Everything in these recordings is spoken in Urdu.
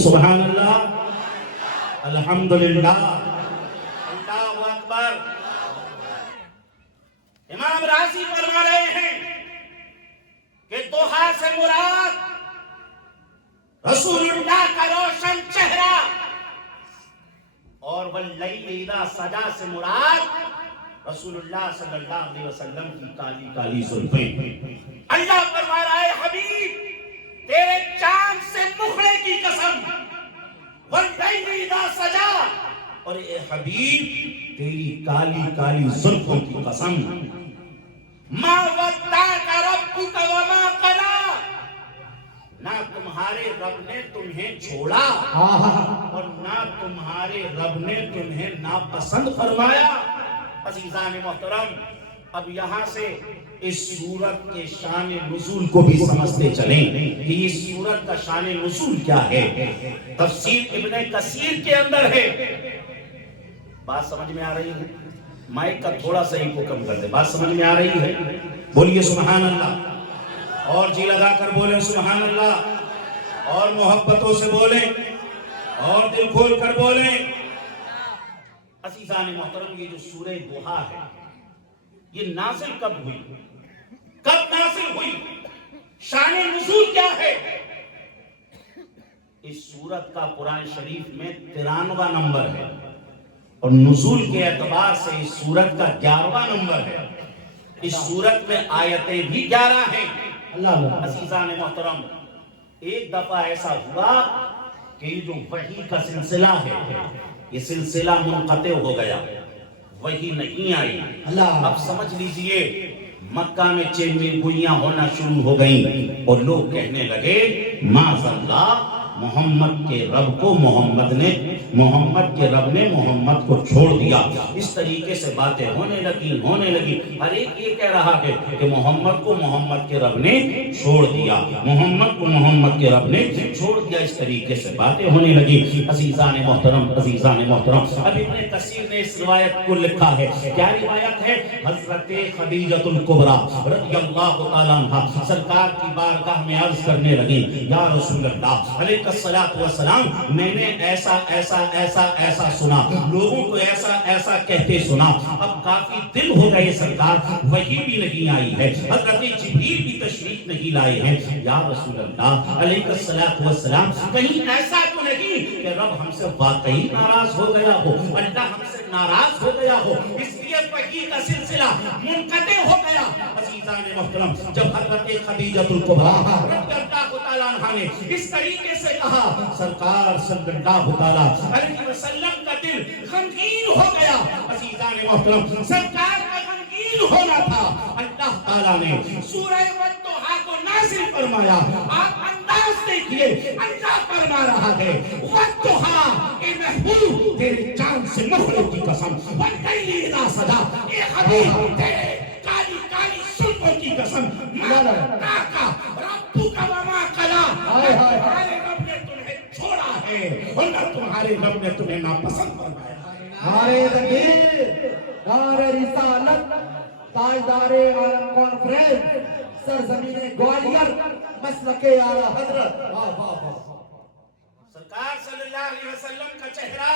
سبحان اللہ، الحمدللہ، اللہ اکبر۔ امام رازی فرما رہے ہیں کہ دوحا سے مراد رسول اللہ کا روشن چہرہ، اور واللیل اذا سجا سے مراد رسول اللہ صلی اللہ علیہ وسلم کی کالی کالی زلفیں۔ اللہ فرما رہا ہے حبیب تیرے چاند سے مخڑے کی قسم، واللیل اذا سجا، اور اے حبیب تیری کالی کالی زلفوں کی قسم، ما ودعک ربک وما قلی، نہ تمہارے رب نے تمہیں چھوڑا اور نہ تمہارے رب نے تمہیں ناپسند فرمایا۔ عزیزان محترم، اب یہاں سے اس سورت کے شان نزول کو بھی سمجھتے چلیں کہ یہ سورت کا شان نزول کیا ہے۔ تفسیر ابن کثیر کے اندر ہے۔ بات سمجھ میں آ رہی ہے؟ مائک کا تھوڑا سا ہی کو کم کر دے، بات سمجھ میں آ رہی ہے؟ بولیے سبحان اللہ، اور جی لگا کر بولیں سبحان اللہ، اور محبتوں سے بولیں، اور دل کھول کر بولیں۔ عزیزان محترم، یہ جو سورہ دوحا ہے یہ نازل کب ہوئی؟ کب نازل ہوئی؟ شان نزول کیا ہے؟ اس سورت کا قرآن شریف میں 93واں نمبر ہے، اور نزول کے اعتبار سے اس سورت کا 11واں نمبر ہے۔ اس سورت میں آیتیں بھی 11 ہیں۔ عزیزان محترم، ایک دفعہ ایسا ہوا کہ یہ جو وحی کا سلسلہ ہے یہ سلسلہ منقطع ہو گیا، وحی نہیں آئی۔ اب سمجھ لیجئے مکہ میں چینی گوئیاں ہونا شروع ہو گئیں، اور لوگ کہنے لگے معاذ اللہ، محمد کے رب کو محمد کے رب نے محمد کو چھوڑ دیا۔ اس طریقے سے باتیں ہونے لگی۔ ہر ایک یہ کہہ رہا ہے کہ محمد کو محمد کے رب نے چھوڑ دیا، محمد کو محمد کے رب نے چھوڑ دیا۔ اس طریقے سے باتیں ہونے لگی۔ عزیزان محترم، اب ابن کثیر نے اس روایت کو لکھا ہے۔ کیا روایت ہے؟ حضرت خدیجہ الکبریٰ رضی اللہ تعالیٰ عنہ سرکار کی بارگاہ میں عرض کرنے لگی، یا رسول اللہ علیہ الصلوۃ والسلام، میں نے ایسا سنا، لوگوں کو ایسا کہتے سنا، اب کافی دن ہو گئے سرکار، وحی بھی نہیں آئی ہے، حضرت جبریل بھی تشریف نہیں لائے ہیں، یا رسول اللہ علیہ الصلوۃ والسلام، کہیں ایسا تو نہیں کہ رب ہم سے واقعی ناراض ہو گیا ہو، اللہ ہم سے ناراض ہو گیا ہو، اس لیے وحی کا سلسلہ منقطع ہو گیا۔ عزیزان محترم، جب حضرت خدیجہ الکبریٰ رضی اللہ تعالیٰ عنہا نے اس طریقے سے کہا، سرکار صلی اللہ تعالیٰ علیہ وسلم کا دل غمگین ہو گیا۔ عزیزان محترم، سرکار کا غمگین ہونا تھا، اللہ تعالیٰ نے سورہ والضحیٰ کو نازل فرمایا۔ آپ انداز دیکھیے، اللہ فرما رہا ہے والضحیٰ، اے محبوب تیرے چاند سے مخڑے کی قسم، واللیل اذا سجا، اے حبیب تیرے کالی کالی زلفوں کی قسم، ما ودعک ربک وما قلی، تمہارے رب نے تمہیں چھوڑا ہے اور نہ تمہارے رب نے تمہیں ناپسند فرمایا۔ نعرہ تکبیر، نعرہ رسالت، تاجدار عالم کانفرنس، سرزمین گوالیار، مسلک اعلیٰ حضرت۔ سرکار صلی اللہ علیہ وسلم کا چہرہ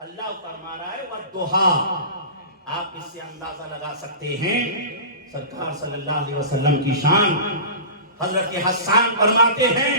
اللہ فرما رہا ہے والضحیٰ، آپ اس سے اندازہ لگا سکتے ہیں سرکار صلی اللہ علیہ وسلم کی شان۔ حضرت حسان فرماتے ہیں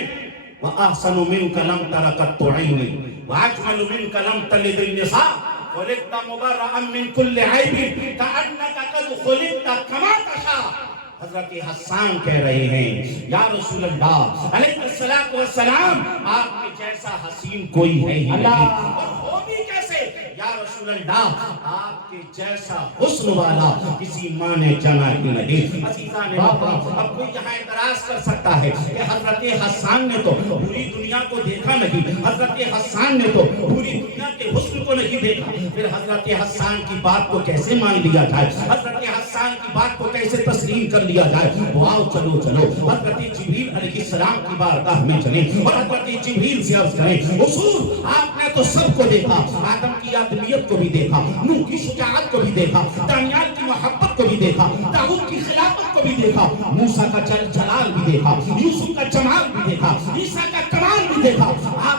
وَأَحْسَنُ مِنْكَ لَمْ تَرَ قَطُّ عَيْنِي وَأَجْمَلُ مِنْكَ لَمْ تَلِدِ النِّسَاءُ خُلِقْتَ مُبَرَّأً مِنْ كُلِّ عَيْبٍ كَأَنَّكَ قَدْ خُلِقْتَ كَمَا تَشَاءُ۔ حضرت حسان کہہ رہے ہیں یا رسول اللہ علیہ السلام، آپ کے جیسا حسین کوئی ہے ہی نہیں، اور ہو بھی کیسے یا رسول اللہ، آپ کے جیسا حسن والا کسی ماں نے جنا ہی نہیں۔ عزیزان محترم، اب کوئی یہاں اعتراض کر سکتا ہے کہ حضرت حسان نے تو پوری دنیا کو دیکھا نہیں، حضرت حسان نے تو پوری دنیا کے حسن کو نہیں دیکھا، پھر حضرت حسان کی بات کو کیسے مان لیا جائے، حضرت حسان کی بات کو کیسے تسلیم کر لیا جائے؟ واؤ، چلو حضرت جبریل علیہ السلام کی بارگاہ میں چلیں اور حضرت جبریل سے عرض کریں، حضور آپ نے تو سب کو دیکھا، آدم کی آدمیت کو بھی دیکھا، نوح کی شجاعت کو بھی دیکھا، دانیال کی محبت کو بھی دیکھا، داؤد کی خلافت کو بھی دیکھا، موسیٰ کا جلال بھی دیکھا، یوسف کا جمال بھی دیکھا، عیسیٰ کا کمال بھی دیکھا،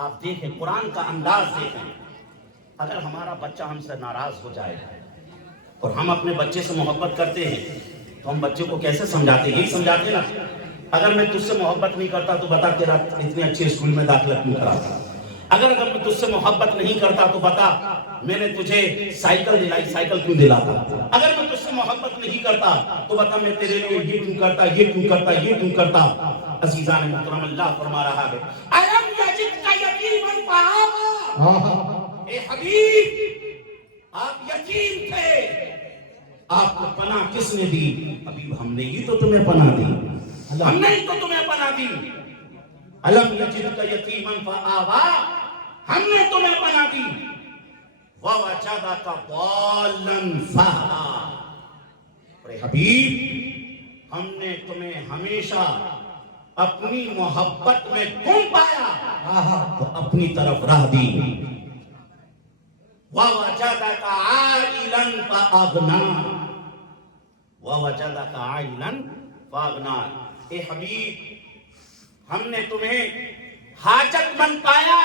آپ دیکھیں قرآن کا انداز دیکھیں. اگر ہمارا بچہ ہم سے ناراض ہو جائے اور ہم اپنے بچے سے محبت کرتے ہیں تو ہم بچے کو کیسے سمجھاتے ہیں؟ یہی سمجھاتے نا، اگر میں تجھ سے محبت نہیں کرتا تو بتا تیرا اتنے اچھے اسکول میں داخلہ کیوں کراتا. اگر میں تجھ سے محبت نہیں کرتا تو بتا میں نے تجھے سائیکل دلائی، سائیکل کیوں دلاتا. اگر میں تجھ سے محبت نہیں کرتا تو بتا میں تیرے لیے یہ کیوں کرتا، یہ کیوں کرتا، یہ کیوں کرتا. عزیزان محترم، اللہ فرما رہا ہے الم یجدک یتیما فآویٰ. اے حبیب آپ یتیم تھے، آپ کو پناہ کس نے دی؟ حبیب ہم نے ہی تو تمہیں پناہ دی، ہم نے ہی تو تمہیں پناہ دی. الم یجدک یتیما فآویٰ، ہم نے تمہیں پناہ دی. ووجدک ضالا فہدیٰ. اے حبیب ہم نے تمہیں ہمیشہ اپنی محبت میں گم پایا تو اپنی طرف راہ دی. ووجدک عائلا فأغنیٰ، ووجدک عائلا فأغنیٰ. اے حبیب ہم نے تمہیں حاجت مند پایا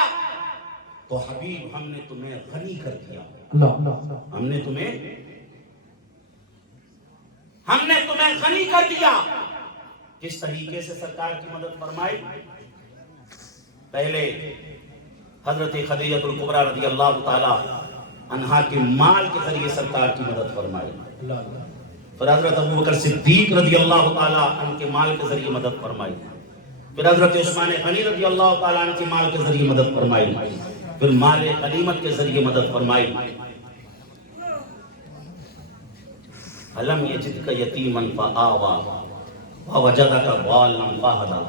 تو حبیب ہم نے تمہیں غنی کر دیا. ہم نے تمہیں غنی کر دیا. کس طریقے سے سرکار کی مدد فرمائی؟ پہلے حضرت خدیجہ الکبریٰ رضی اللہ تعالی عنہا کے مال کے ذریعے سرکار کی مدد فرمائی. پھر حضرت ابوبکر صدیق رضی اللہ تعالی عنہ کے مال کے ذریعے مدد فرمائی. پھر حضرت عثمان غنی رضی اللہ تعالی عنہ کے مال کے ذریعے مدد فرمائی. پھر مال غنیمت کے ذریعے مدد فرمائی. الم یجدک یتیما فآویٰ ووجدک ضالا فہدیٰ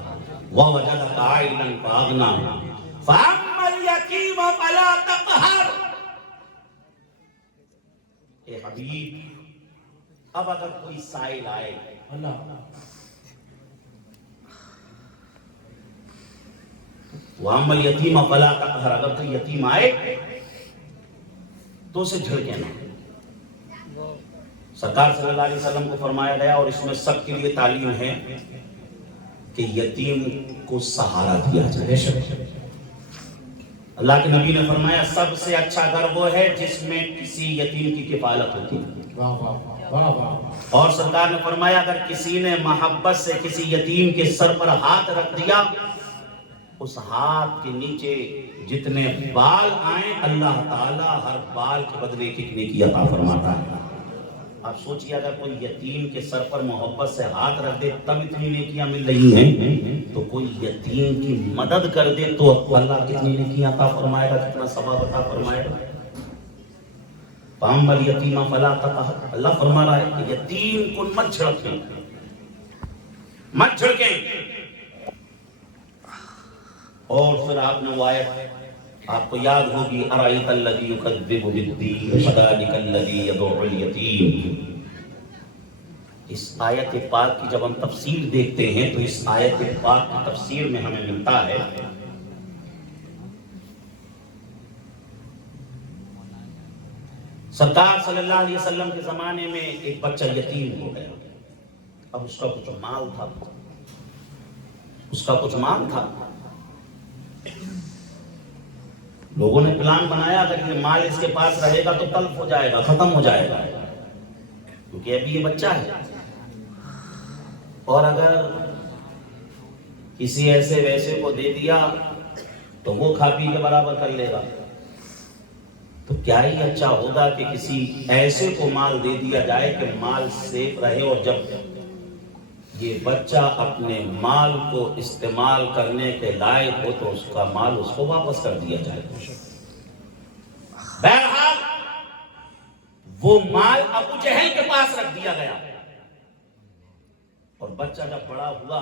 ووجدک عائلا فأغنیٰ فأما الیتیم فلا تقہر. اے حبیب اب اگر کوئی سائل آئے، وَأَمَّا الْيَتِيمَ فَلَا تَقْهَرْ، اگر کوئی یتیم آئے تو اسے جھڑکے نہ. سرکار صلی اللہ علیہ وسلم کو فرمایا گیا اور اس میں سب کے لیے تعلیم ہے کہ یتیم کو سہارا دیا جائے. اللہ کے نبی نے فرمایا سب سے اچھا گھر وہ ہے جس میں کسی یتیم کی کفالت ہوتی ہے. اور سرکار نے فرمایا اگر کسی نے محبت سے کسی یتیم کے سر پر ہاتھ رکھ دیا، اس ہاتھ کے نیچے جتنے بال آئیں اللہ تعالیٰ ہر بال کے بدلے ایک نیکی عطا فرماتا ہے. آپ سوچئے اگر کوئی یتیم کے سر پر محبت سے ہاتھ رکھ دے تب اتنی نیکیاں مل رہی ہیں، تو کوئی یتیم کی مدد کر دے تو اللہ کتنی نیکیاں عطا فرمائے گا، کتنا ثواب عطا فرمائے گا. فَأَمَّا الْيَتِيمَ فَلَا تَقْهَرْ. اللہ فرما رہا ہے کہ یتیم کو مت جھڑکیں، مت جھڑکیں. اور پھر آپ نے وہ آیت آپ کو یاد ہوگی اَرَأَيْتَ الَّذِي يُكَذِّبُ بِالدِّينِ فَذَلِكَ الَّذِي يَدُعُّ الْيَتِيمَ. اس آیت پاک کی جب ہم تفسیر دیکھتے ہیں تو اس آیت پاک کی تفسیر میں ہمیں ملتا ہے سرکار صلی اللہ علیہ وسلم کے زمانے میں ایک بچہ یتیم ہو گیا. اب اس کا کچھ مال تھا، لوگوں نے پلان بنایا تھا کہ مال اس کے پاس رہے گا تو تلف ہو جائے گا، ختم ہو جائے گا، کیونکہ ابھی یہ بچہ ہے. اور اگر کسی ایسے ویسے کو دے دیا تو وہ کھا پی کے برابر کر لے گا. تو کیا ہی اچھا ہوگا کہ کسی ایسے کو مال دے دیا جائے کہ مال سیف رہے، اور جب یہ بچہ اپنے مال کو استعمال کرنے کے لائق ہو تو اس کا مال اس کو واپس کر دیا جائے. بہرحال وہ مال ابو جہل کے پاس رکھ دیا گیا، اور بچہ جب بڑا ہوا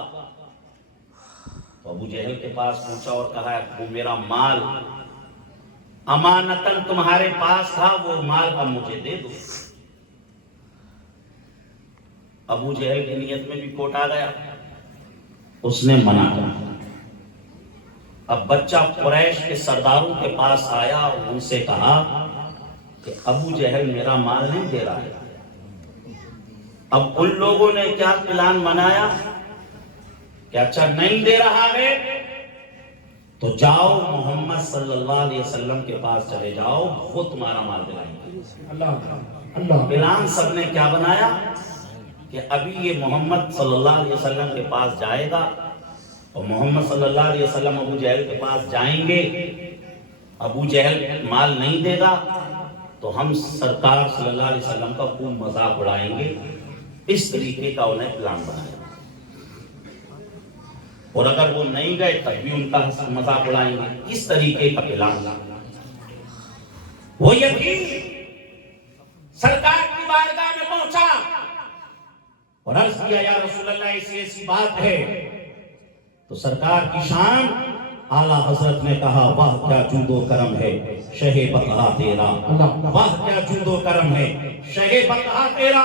تو ابو جہل کے پاس پہنچا اور کہا وہ میرا مال امانتاً تمہارے پاس تھا، وہ مال اب مجھے دے دو. ابو جہل کی نیت میں بھی کھوٹ آ گیا، اس نے منع کیا. اب بچہ قریش کے سرداروں کے پاس آیا اور ان سے کہا کہ ابو جہل میرا مال نہیں دے رہا ہے. اب ان لوگوں نے کیا پلان بنایا کہ اچھا نہیں دے رہا ہے تو جاؤ محمد صلی اللہ علیہ وسلم کے پاس چلے جاؤ، وہ تمہارا مال دلائیں گے۔ اللہ پلان سب نے کیا بنایا کہ ابھی یہ محمد صلی اللہ علیہ وسلم کے پاس جائے گا، اور محمد صلی اللہ علیہ وسلم ابو جہل کے پاس جائیں گے، ابو جہل مال نہیں دے گا تو ہم سرکار صلی اللہ علیہ وسلم کا خوب مذاق اڑائیں گے۔ اس طریقے کا انہیں پلان بنایا، اور اگر وہ نہیں گئے تب بھی ان کا مذاق اڑائیں گے۔ اس طریقے کا پلان، وہ یتیم سرکار کی بارگاہ میں پہنچا اور عرض کیا یا رسول اللہ ایسی ایسی بات ہے، تو سرکار کی شان اعلیٰ حضرت نے کہا واہ کیا جود و کرم ہے شہ بقا تیرا، واہ کیا جود و کرم ہے شہ بقا تیرا،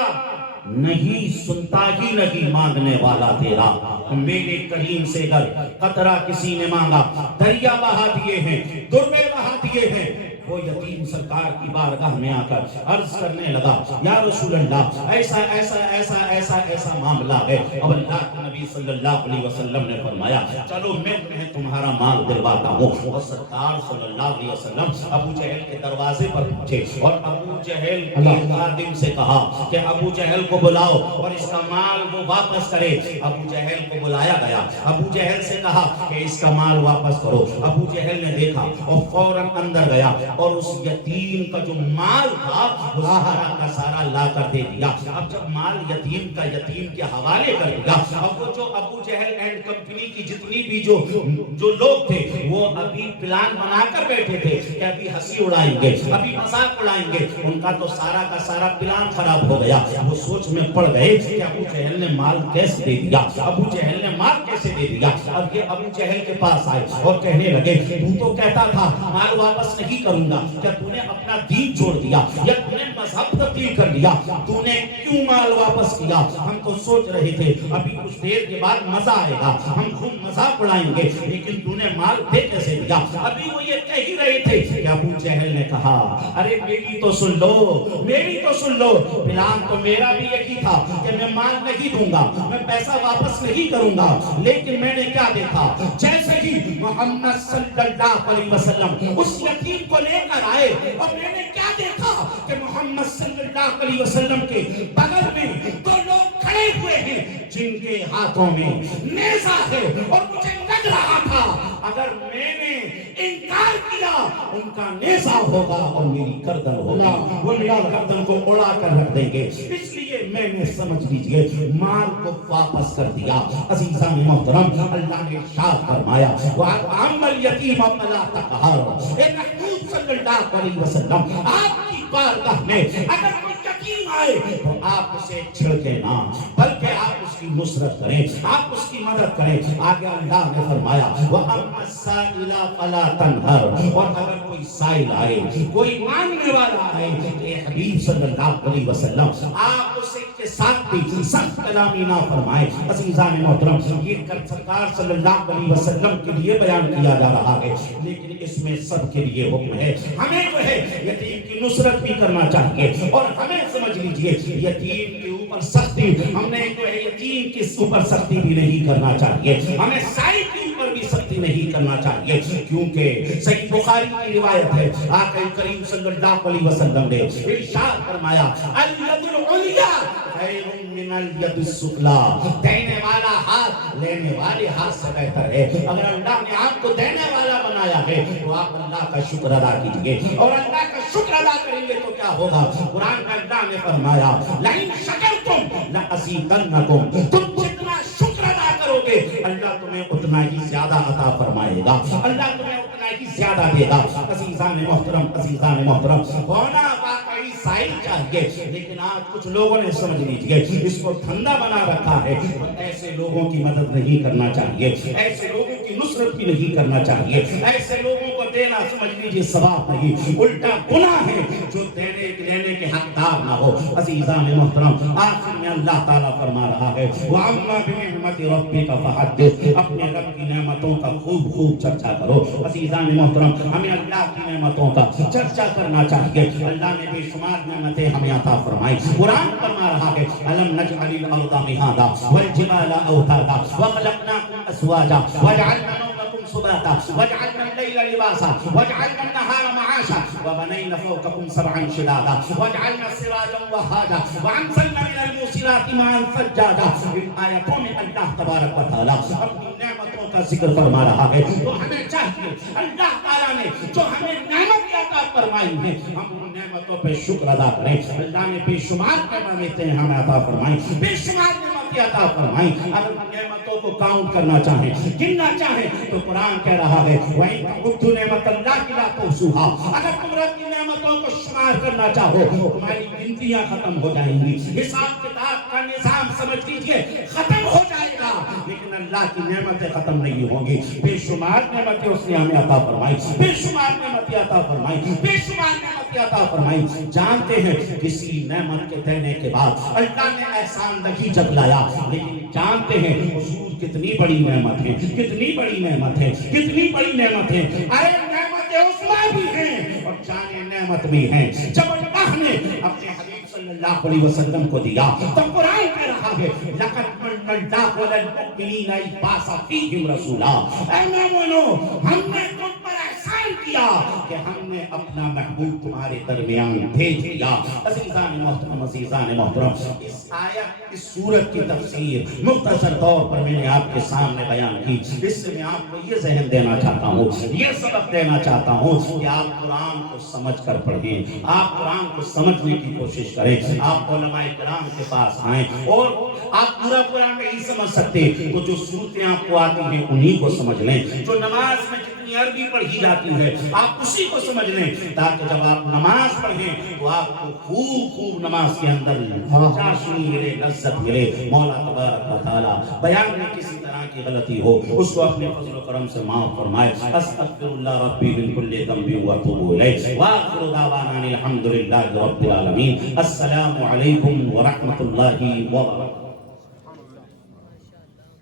نہیں سنتا ہی نہیں مانگنے والا تیرا، میرے کریم سے گر قطرہ کسی نے مانگا دریا بہا دیے ہیں، دربے بہا دیے ہیں۔ وہ یتیم سرکار کی بارگاہ میں آ کر عرض کرنے لگا یا رسول اللہ ایسا ایسا ایسا ایسا ایسا معاملہ ہے۔ اب اللہ کے نبی صلی اللہ علیہ وسلم نے فرمایا چلو میں تمہیں تمہارا مال دلواتا ہوں، اور سرکار صلی اللہ علیہ وسلم ابو جہل کے دروازے پر پہنچے اور ابو جہل کے خادم سے کہا کہ ابو جہل کو بلاؤ اور اس کا مال وہ واپس کرے۔ ابو جہل کو بلایا گیا، ابو جہل سے کہا کہ اس کا مال واپس کرو۔ ابو جہل نے دیکھا اور فوراً اندر گیا اور اس یتیم کا جو مال تھا وہ سارا کا سارا لا کر دے دیا۔ اب جب مال یتیم کا یتیم کے حوالے کر دیا، اب وہ جو ابو جہل اینڈ کمپنی کی جتنی بھی جو لوگ تھے وہ ابھی پلان بنا کر بیٹھے تھے کہ ابھی ہنسی اڑائیں گے، ابھی مذاق اڑائیں گے، ان کا تو سارا کا سارا پلان خراب ہو گیا۔ وہ سوچ میں پڑ گئے کہ ابو جہل نے مال کیسے دے دیا، ابو جہل نے مال کیسے دے دیا۔ اب یہ ابو جہل کے پاس آئے اور کہنے لگے تو تو کہتا تھا مال واپس نہیں کروں گا، کیا تو نے اپنا دین چھوڑ دیا یا تو نے مذہب تبدیل کر دیا؟ تو نے کیوں مال واپس کیا؟ ہم تو سوچ رہے تھے ابھی کچھ دیر کے بعد مزہ آئے گا، ہم خوب مذاق اڑائیں گے، لیکن تو نے مال دے کیسے دیا؟ ابھی وہ یہ کہہ ہی رہے تھے کہ ابو جہل نے کہا ارے میری تو سن لو، میری تو سن لو، پلان تو میرا بھی یہی تھا کہ میں مال نہیں دوں گا، میں پیسہ واپس نہیں کروں گا، لیکن میں نے کیا دیکھا جیسے ہی محمد صلی اللہ علیہ وسلم اس یتیم کو لے کر آئے اور میں نے کیا دیکھا کہ محمد صلی اللہ علیہ وسلم کے بغل میں دو لوگ کھڑے ہوئے ہیں جن کے ہاتھوں میں نیزہ ہے، اور مجھے لگ رہا تھا اگر میں نے انکار کیا ان کا نیزہ ہوگا اور میری گردن ہوگا، وہ میری گردن کو اڑا کر رکھ دیں گے، اس لیے میں نے سمجھ لیجئے مال کو واپس کر دیا۔ عزیزان محترم اللہ نے ارشاد فرمایا وَأَمَّا الْيَتِيمَ فَلَا تَقْهَرْ، اے محمود صلی اللہ علیہ وسلم آپ کی بارگاہ میں اگر کوئی یتیم آئے تو آپ اسے چھڑکے نہ بلکہ آپ اس کی نصرت کریں، آپ اس کی مدد کریں۔ آگے اللہ نے فرمایا وَأَمَّا السَّائِلَ فَلَا تَنْهَرْ، اور اگر کوئی سائل آئے، کوئی مانگنے والا آئے تو اے حبیب صلی اللہ علیہ وسلم آپ اسے کے ساتھ بھی سخت کلامی نہ فرمائیں۔ عزیزان محترم یہ سرکار صلی اللہ علیہ وسلم کے لیے بیان کیا جا رہا ہے، لیکن اس میں سب کے لیے حکم ہے۔ ہمیں جو ہے یتیم کی نصرت بھی کرنا چاہیے، اور ہمیں سمجھ لیجئے یتیم کے اوپر سختی، ہم نے جو ہے یتیم کے اوپر سختی بھی نہیں کرنا چاہیے، ہمیں سائل کے اوپر بھی سختی نہیں کرنا چاہیے، کیونکہ صحیح بخاری کی روایت ہے آقا کریم صلی اللہ علیہ وسلم نے ارشاد فرمایا الید العلیٰ خیر من الید السفلی، دینے والا ہاتھ لینے والے ہاتھ سے بہتر ہے۔ اگر اللہ نے آپ کو دینے والا بنایا ہے تو آپ اللہ کا شکر ادا کیجئے، اور اللہ کا شکر ادا کریں گے تو کیا ہوگا؟ قرآن میں اللہ نے فرمایا لئن شکرتم لأزیدنکم، تم جتنا شکر ادا کرو گے اللہ تمہیں اتنا ہی زیادہ عطا فرمائے گا، اللہ تمہیں اتنا ہی زیادہ دے گا۔ عزیزان محترم ہونا واقعی سائل چاہیے، لیکن آج کچھ لوگوں نے سمجھ لیجئے اس کو دھندا بنا رکھا ہے، ایسے لوگوں کی مدد نہیں کرنا چاہیے، ایسے لوگوں کی نصرت بھی نہیں کرنا چاہیے، ایسے لوگوں کو دینا سمجھ لیجئے ثواب نہیں، الٹا گناہ ہے جو دینے کے حقدار نہ ہو۔ عزیزان محترم آخر میں اللہ تعالیٰ فرما رہا ہے وَأَمَّا بِنِعْمَتِ رَبِّكَ فَحَدِّثْ، اپنے رب کی نعمتوں کا خوب چرچا کرو۔ عزیزان محترم ہمیں اللہ کی نعمتوں کا چرچا کرنا چاہیے، اللہ نے بے شمار نعمتیں ہمیں عطا فرمائی۔ قرآن فرما رہا ہے أَلَمْ نَجْعَلِ الْأَرْضَ مِهَادًا وَالْجِبَالَ أَوْتَادًا وَخَلَقْنَاكُمْ أَزْوَاجًا وَجَعَلْنَا نَوْمَكُمْ سباتا وجعلنا الليل لباسا وجعلنا النهار معاشا وبنينا فوقكم سبعا شدادا وجعلنا سراجا وهاجا وانزلنا من الموسرات ماء ثجاجا. ان آیتوں میں اللہ تبارک و تعالی اپنی نعمتوں کا ذکر فرما رہا ہے. تو ہمیں چاہیے اللہ تعالیٰ نے جو ہمیں نعمت عطا فرمائی ہے ہم ان نعمتوں پہ شکر ادا کریں. اللہ نے بے شمار نعمتیں ہمیں عطا فرمائی, بے شمار نعمتیں عطا فرمائی. اگر ان نعمتوں کو کاؤنٹ کرنا چاہیں, گننا چاہیں, تو قرآن کہہ رہا ہے وَإِن تَعُدُّوا نِعْمَةَ اللَّهِ لَا تُحْصُوهَا. اگر تم رب کی نعمتوں کو شمار کرنا چاہو تمہاری گنتیاں ختم ہو جائیں گی, حساب کتاب کا نظام سمجھ لیجئے ختم ہو جائے گا, لیکن اللہ کی نعمتیں ختم نہیں ہوں گی. بے شمار نعمتیں اس نے ہمیں عطا فرمائی, بے شمار نعمتیں عطا فرمائی, بے شمار نعمتیں عطا فرمائی. جانتے ہیں کسی نعمت کے دینے کے بعد اللہ نے احسان نہیں جتلایا, لیکن جانتے ہیں حضور کتنی بڑی نعمت ہے, کتنی بڑی نعمت ہے, کتنی بڑی نعمت ہے. ارے نعمت عظمیٰ بھی ہیں اور جان نعمت بھی ہیں. جب اللہ نے اپنے حبیب صلی اللہ علیہ وسلم کو دیا تو قرآن کہہ رہا ہے لَقَدْ مَنَّ اللَّهُ عَلَى الْمُؤْمِنِينَ إِذْ بَعَثَ فِيهِمْ رَسُولًا. اے مومنو, ہم نے تم پر احسان کیا کہ ہم نے اپنا محبوب تمہارے درمیان بھیج دیا. عزیزان محترم, عزیزان محترم, اس آیت, اس سورت کی تفسیر مختصر طور پر میں نے آپ کے سامنے بیان کی. اس سے میں آپ کو یہ ذہن دینا چاہتا ہوں, یہ سبق دینا چاہتا ہوں کہ آپ قرآن کو سمجھ کر پڑھیں, آپ قرآن کو سمجھنے کی کوشش کریں. آپ علماء کرام کے پاس آئیں, اور آپ پورا قرآن نہیں سمجھ سکتے تو جو صورتیں آپ کو آتی ہیں انہی کو سمجھ لیں. جو نماز میں جتنی عربی پڑھی جاتی ہے آپ اسی کو سمجھ لیں, تاکہ جب آپ نماز پڑھیں تو آپ کو خوب خوب نماز کے اندر چاشنی ملے, لذت ملے. مولا تبارک و تعالی بیان میں کسی طرح کی غلطی ہو اس کو اپنے فضل و کرم سے معاف فرمائے. استغفر اللہ ربی من کل ذنب واتوب الیہ واخر دعوانا الحمد للہ رب العالمین. السلام علیکم ورحمۃ اللہ وبرکاتہ.